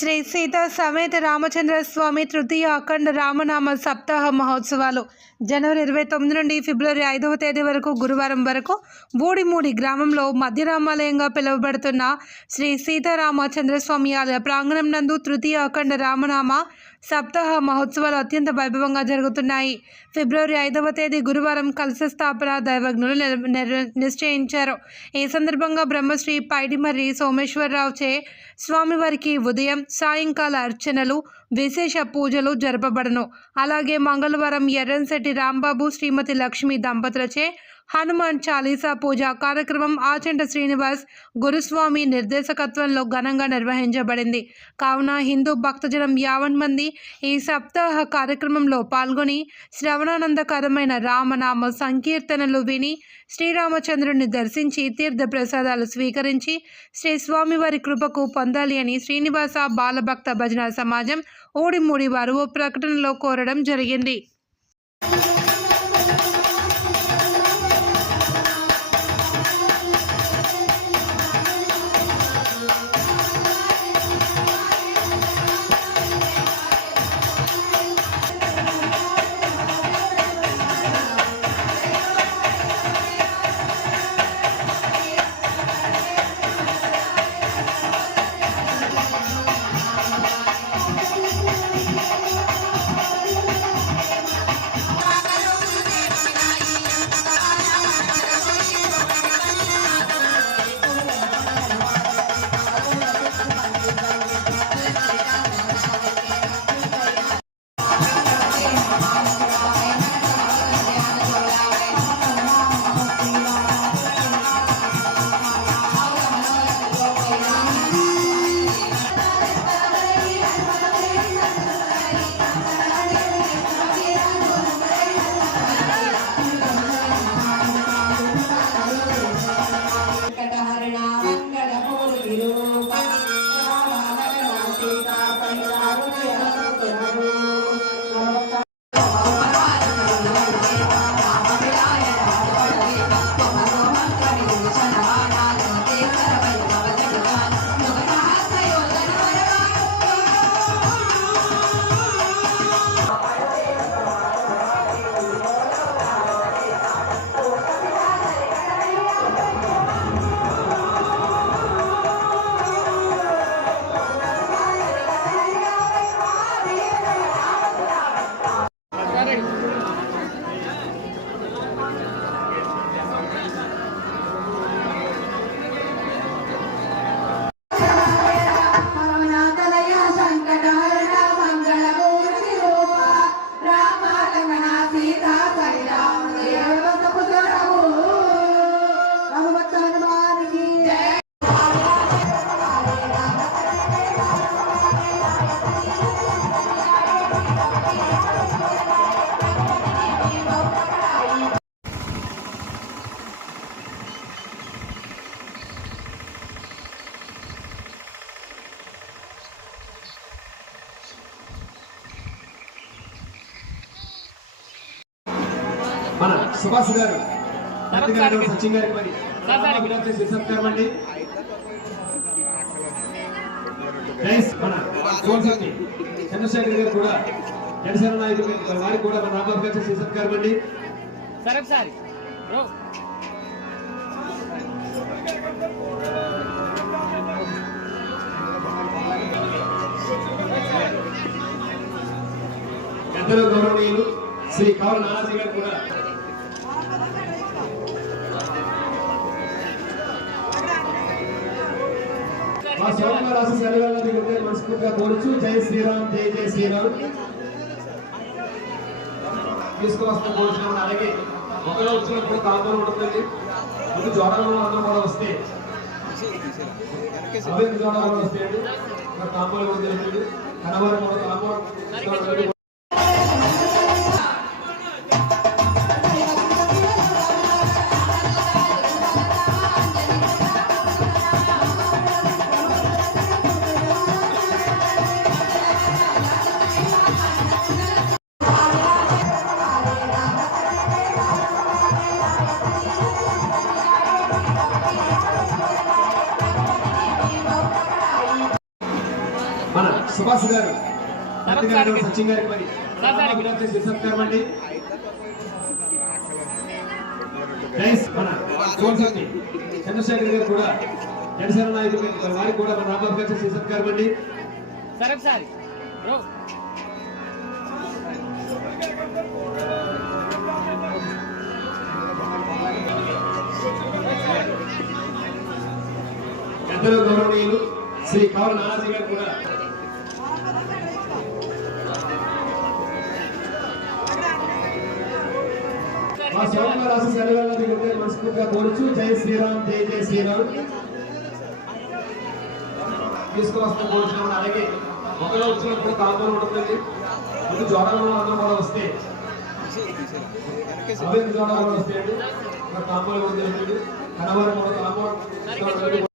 శ్రీ సీతా సమేత రామచంద్ర స్వామి తృతీయ అఖండ రామనామ సప్తాహ మహోత్సవాలు జనవరి 29 నుండి ఫిబ్రవరి 5వ తేదీ వరకు గురువారం వరకు బూడిమూడి గ్రామంలో మధ్యరామాలయంగా పిలువబడుతున్న శ్రీ సీతారామచంద్ర స్వామి ఆలయ ప్రాంగణం నందు తృతీయ అఖండ రామనామ సప్తాహ మహోత్సవాలు అత్యంత వైభవంగా జరుగుతున్నాయి. ఫిబ్రవరి 5వ తేదీ గురువారం కలశ స్థాపన దైవజ్ఞులు నిశ్చయించారు. ఈ సందర్భంగా బ్రహ్మశ్రీ పైడిమర్రి సోమేశ్వరరావు చే స్వామివారికి ఉదయం సాయంకాల అర్చనలు విశేష పూజలు జరపబడను. అలాగే మంగళవారం ఎర్రంశెట్టి రాంబాబు శ్రీమతి లక్ష్మి దంపతులచే హనుమాన్ చాలీసా పూజ కార్యక్రమం ఆచంట శ్రీనివాస్ గురుస్వామి నిర్దేశకత్వంలో ఘనంగా నిర్వహించబడింది. కావున హిందూ భక్తజనం 50 మంది ఈ సప్తాహ కార్యక్రమంలో పాల్గొని శ్రవణానందకరమైన రామనామ సంకీర్తనలు విని శ్రీరామచంద్రుని దర్శించి తీర్థ ప్రసాదాలు స్వీకరించి శ్రీ స్వామివారి కృపకు పొందాలి అని శ్రీనివాస బాలభక్త భజన సమాజం ఊడిమూడి వారు ఓ ప్రకటనలో కోరడం జరిగింది. మన సుభాష్ గారు సచిన్ గారికి మరి సత్కారం అండి. మన చంద్రశేఖర్ గారు కూడా జనసేన నాయకులు వారికి కూడా మన రాంబాబు గారు సత్కారం అండి. ఎందరో గౌరవనీయులు శ్రీ కావల నానాజీ గారు కూడా మా స్వామి రాసి సెలవులని మనస్ఫూర్తిగా కోరుచు జై శ్రీరామ్ జై జై శ్రీరామ్ తీసుకువస్తూ కోరుచున్నాం. అలాగే ఒకరు వచ్చినప్పుడు కాంపౌండ్ ఉంటుందండి. ముందు జ్వరాలు అందరూ కూడా వస్తే జ్వరాలు కూడా వస్తాయండి. కాంపౌండ్ కూడా తెలియదు కనవరం కూడా కాంపౌండ్ మన సుభాష్ గారు సచిన్ గారికి మరి సత్కారం అండి. మన సోన్సత్తి చంద్రశేఖర్ గారు కూడా జనసేన నాయకులు వారికి కూడా మన రాంబాబు గారు సత్కారం అండి. పెద్దలు గౌరవనీయులు శ్రీ కావల నానాజీ గారు కూడా మా స్వామి రాసి సెలవుల దగ్గర మనస్ఫూర్తిగా కోరుచు జై శ్రీరామ్ జై జై శ్రీరామ్ తీసుకువస్తే కోరుచున్నాను. అలాగే ఒకరు వచ్చినప్పుడు కాపులు ఉంటుంది, ముందు జ్వరంలో అందరూ కూడా వస్తే జ్వరాలు కూడా వస్తాయండి. కాపులు కూడా కనవారు కూడా కాపు